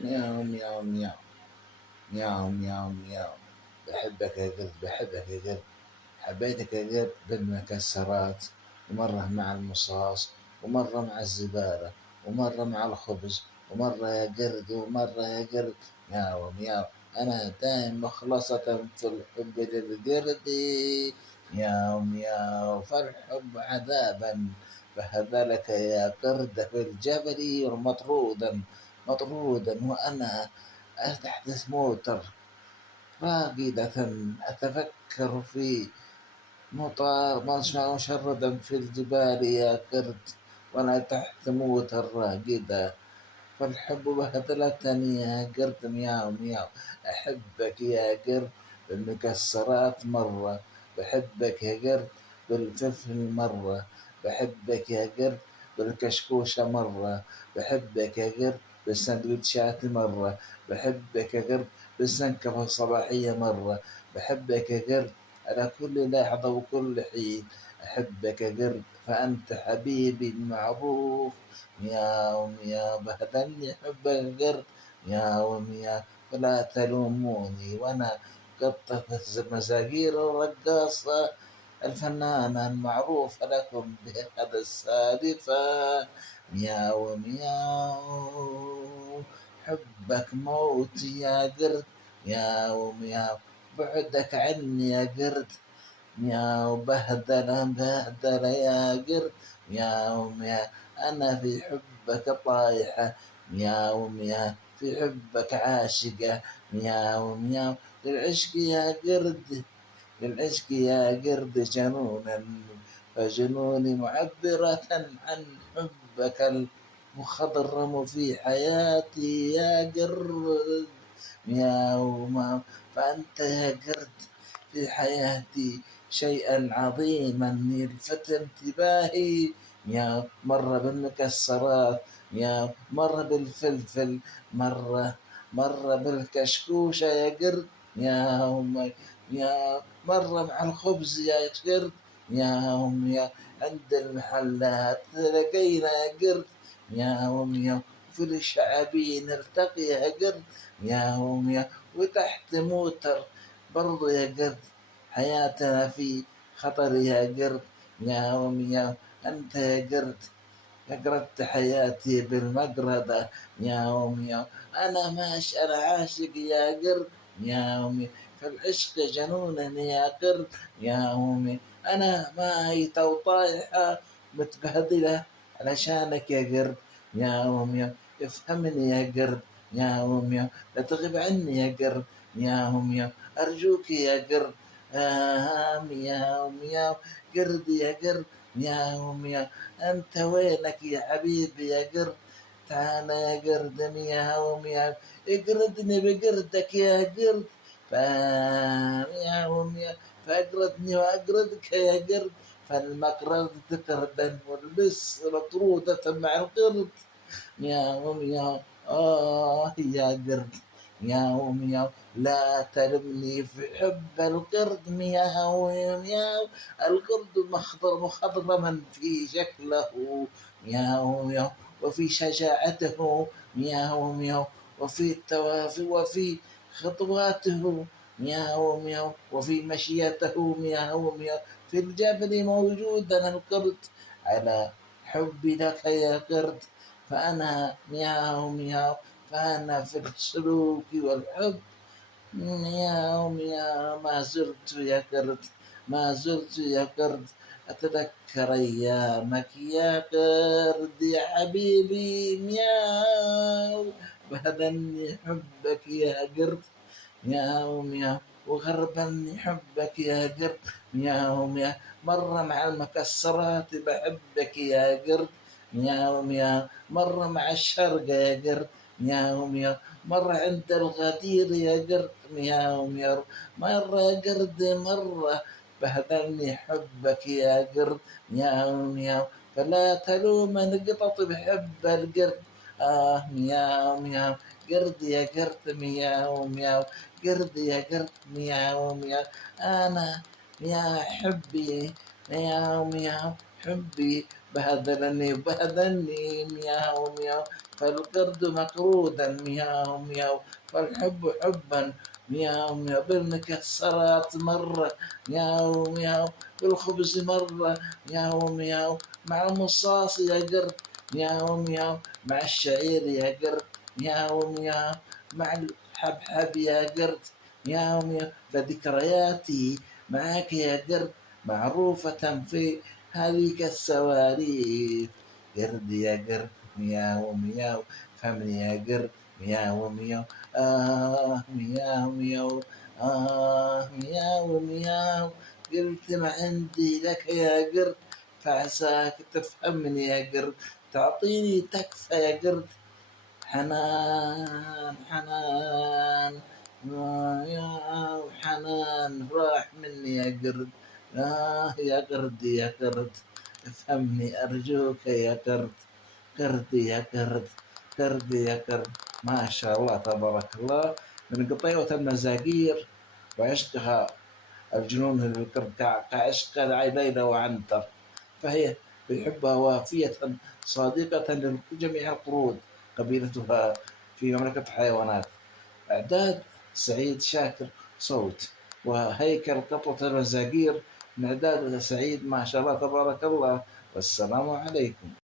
مياو مياو مياو مياو مياو مياو. بحبك يا قرد، بحبك يا قرد. حبيتك يا قرد بالمكسرات، ومرة مع المصاص، ومرة مع الزبالة، ومرة مع الخبز، ومرة يا قرد، ومرة يا قرد. مياو مياو. أنا دايم مخلصة في الحب للقرد. مياو مياو. فالحب عذابا بهذلك يا قرد في الجبل مطرودا مطرودا، وأنا تحت موتر راقدة أتفكر في مشردا في الجبال يا قرد، وأنا تحت موتر راقدة. فالحب بهدلتني يا قرد. مياو مياو. أحبك يا قرد بالمكسرات مرة، بحبك يا قرد بالفلفل مرة، بحبك يا قرد بالكشكوشة مرة، بحبك يا قرد بالسندوتشات مرة، بحبك يا قرد بالسنكفة الصباحية مرة، بحبك يا قرد على كل لحظة وكل حين. أحبك يا قرد فأنت حبيبي المعروف. مياو مياو. بهدلني حب القرد. مياو مياو. فلا تلوموني، وأنا قطة المساقير الرقاصة الفنانة المعروفة لكم بهذا السالفة. مياو مياو. حبك موت يا قرد. مياو مياو. بعدك عني يا قرد. مياو. بهدلة بهدلة يا قرد. مياو مياو. أنا في حبك طايحة. مياو مياو. في حبك عاشقة. مياو مياو. للعشق يا قرد، للعشق يا قرد جنونا، فجنوني معبرة عن حبك المخضرم في حياتي يا قرد. مياو ماو. فأنت يا قرد في حياتي شيئا عظيما يلفت انتباهي. مياو. مرة بالمكسرات، مياو. مرة بالفلفل، مرة بالكشكوشة يا قرد. مياو مياو. مرة مع الخبز يا قرد. مياو مياو. عند المحلات تلاقينا يا قرد. مياو مياو. في الشعابين نلتقي يا قرد. مياو مياو. وتحت موتر برضو يا قرد، حياتنا في خطر يا قرد. مياو مياو. أنت يا قرد أقرضت حياتي بالمقردة. مياو مياو. أنا ماشي، أنا عاشق يا قرد. مياو مياو. فالعشق جنونا يا قرد. مياو مياو. أنا مايتة وطايحة متبهدلة علشانك يا قرد. مياو مياو. افهمني يا قرد. مياو مياو. لا تغيب عني يا قرد. مياو مياو. أرجوك يا قرد. مياو مياو. قرد يا قرد. مياو مياو. أنت وينك يا حبيبي يا قرد؟ تعال يا قرد. مياو مياو. اقردني بقردك يا قرد. مياو مياو. فاقردني واقردك يا قرد، فالمقرد تقردا والبس مطرودة مع القرد. مياو مياو. يا قرد. مياو مياو. لا تلمني في حب القرد. مياو مياو. القرد مخضرما في شكله. مياو مياو. وفي شجاعته. مياو مياو. وفي التوافي، وفي خطواته. مياو مياو. وفي مشيته. مياو مياو. في الجبل موجودا القرد. على حبي لك يا قرد فأنا مياو مياو. فأنا في السلوك والحب. مياو مياو. ما زلت يا قرد، ما زلت يا قرد أتذكر أيامك يا قرد يا حبيبي. مياو. بهدلني حبك يا قرد. مياو مياو. وغربني حبك يا قرد. مياو مياو. مرة مع المكسرات بحبك يا قرد. مياو مياو. مرة مع الشرقة يا قرد. مياو مياو. مرة عند الغدير يا قرد. مياو مياو. مرة يا قرد، مرة بهدلني حبك يا قرد. مياو مياو. فلا تلومن قطط بحب القرد. مياو مياو. قرد يا قرد. مياو مياو. قرد يا قرد. مياو مياو. أنا يا حبي. مياو مياو. حبي بهدلني بهدلني مياو مياو، فالقرد مقرودا مياو مياو، فالحب حبا مياو مياو، بالمكسرات مرة مياو مياو، بالخبز مرة مياو مياو، مع المصاص يا قرد مياو مياو، مع الشعير يا قرد مياو مياو، مع الحبحب يا قرد مياو مياو، فذكرياتي معك يا قرد معروفة في هذيك السواليف. قرد يا قرد مياو مياو، فهمني يا قرد مياو مياو، مياو مياو، مياو مياو، قلت ما عندي لك يا قرد، فعساك تفهمني يا قرد، تعطيني تكفى يا قرد، حنان حنان، يا حنان راح مني يا قرد، يا قرد يا قرد، افهمني أرجوك يا قرد، قرد يا قرد، قرد يا قرد. ما شاء الله تبارك الله، من قطيوة المزاقير وعشقها الجنون للقرد كعشق ليلى وعنتر، فهي يحبها وافية صادقة لجميع القرود، قبيلتها في مملكة الحيوانات. إعداد سعيد شاكر، صوت وهيكل قطوة المزاقير من إعداد سعيد، ما شاء الله تبارك الله. والسلام عليكم.